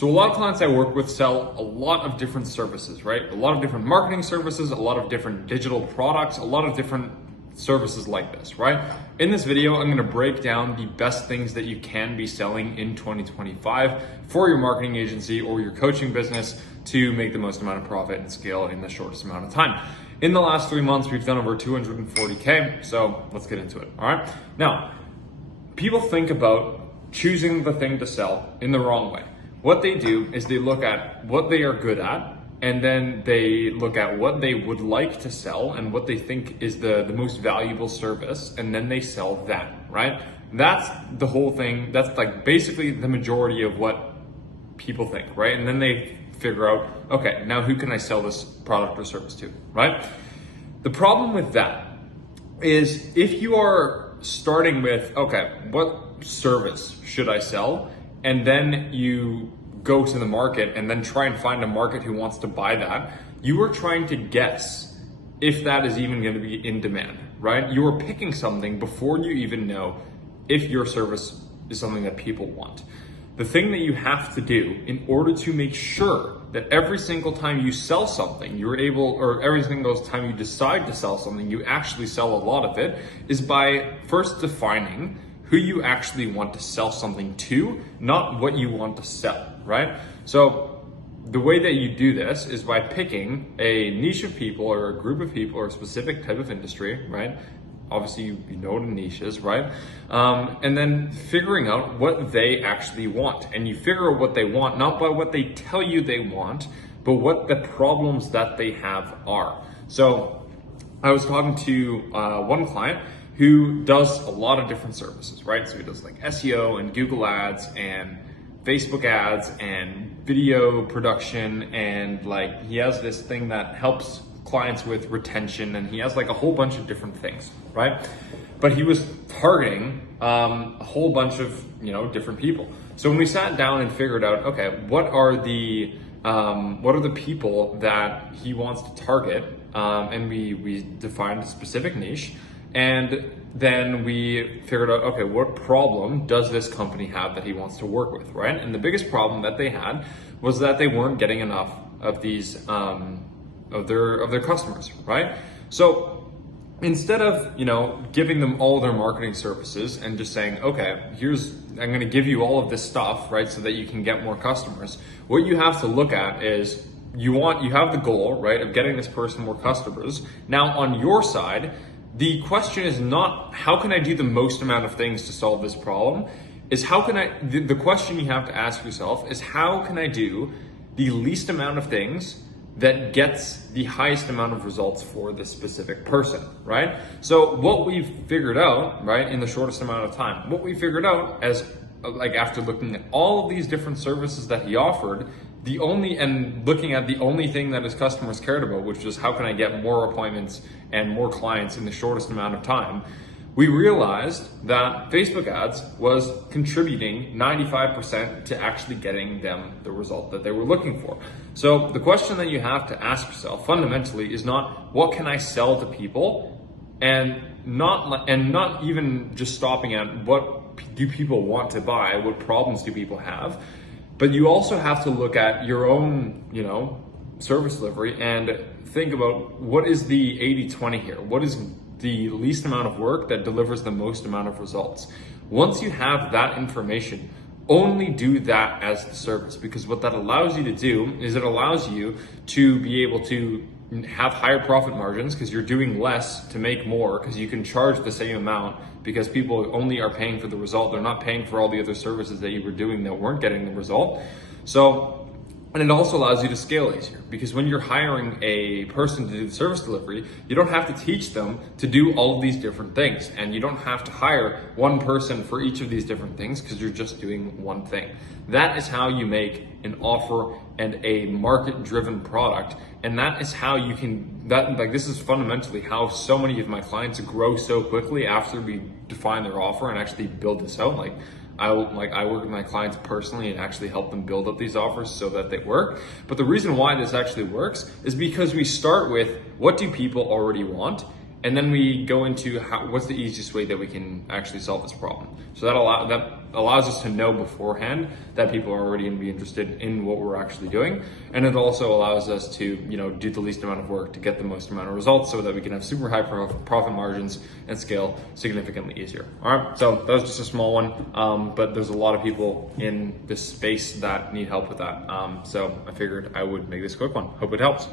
So a lot of clients I work with sell a lot of different services, right? A lot of different marketing services, a lot of different digital products, a lot of different services like this, right? In this video, I'm gonna break down the best things that you can be selling in 2025 for your marketing agency or your coaching business to make the most amount of profit and scale in the shortest amount of time. In the last 3 months, we've done over 240K, so let's get into it, all right? Now, people think about choosing the thing to sell in the wrong way. What they do is they look at what they are good at, and then they look at what they would like to sell and what they think is the most valuable service, and then they sell that, right? That's the whole thing. That's like basically the majority of what people think, right? And then they figure out, okay, now who can I sell this product or service to, right? The problem with that is if you are starting with, okay, what service should I sell? And then you go to the market and then try and find a market who wants to buy that, you are trying to guess if that is even going to be in demand, right? You are picking something before you even know if your service is something that people want. The thing that you have to do in order to make sure that every single time you sell something, you're able, or every single time you decide to sell something, you actually sell a lot of it, is by first defining who you actually want to sell something to, not what you want to sell, right? So the way that you do this is by picking a niche of people or a group of people or a specific type of industry, right? Obviously you know what a niche is, right? And then figuring out what they actually want. And you figure out what they want, not by what they tell you they want, but what the problems that they have are. So I was talking to one client who does a lot of different services, right? So he does like SEO and Google ads and Facebook ads and video production, and like he has this thing that helps clients with retention, and he has like a whole bunch of different things, right? But he was targeting a whole bunch of different people. So when we sat down and figured out, okay, what are the people that he wants to target, and we defined a specific niche. And then we figured out, okay, what problem does this company have that he wants to work with, right? And the biggest problem that they had was that they weren't getting enough of these of their customers, right? So instead of giving them all their marketing services and just saying, okay, I'm going to give you all of this stuff, right, so that you can get more customers. What you have to look at is you have the goal, right, of getting this person more customers. Now on your side, the question is not how can I do the most amount of things to solve this problem, is the question you have to ask yourself is how can I do the least amount of things that gets the highest amount of results for this specific person, right? So what we've figured out, right, in the shortest amount of time, what we figured out as like after looking at all of these different services that he offered, looking at the only thing that his customers cared about, which was how can I get more appointments and more clients in the shortest amount of time, we realized that Facebook ads was contributing 95% to actually getting them the result that they were looking for. So the question that you have to ask yourself fundamentally is not what can I sell to people, and not even just stopping at what do people want to buy, what problems do people have, but you also have to look at your own, service delivery and think about what is the 80-20 here? What is the least amount of work that delivers the most amount of results? Once you have that information, only do that as the service, because what that allows you to do is it allows you to be able to have higher profit margins because you're doing less to make more, because you can charge the same amount because people only are paying for the result. They're not paying for all the other services that you were doing that weren't getting the result. And it also allows you to scale easier, because when you're hiring a person to do the service delivery, you don't have to teach them to do all of these different things, and you don't have to hire one person for each of these different things because you're just doing one thing. That is how you make an offer and a market-driven product, and that is how you can, this is fundamentally how so many of my clients grow so quickly after we define their offer and actually build this out. I work with my clients personally and actually help them build up these offers so that they work. But the reason why this actually works is because we start with what do people already want, and then we go into what's the easiest way that we can actually solve this problem. So that allows us to know beforehand that people are already going to be interested in what we're actually doing. And it also allows us to, do the least amount of work to get the most amount of results so that we can have super high profit margins and scale significantly easier. All right, so that was just a small one, but there's a lot of people in this space that need help with that. So I figured I would make this quick one. Hope it helps.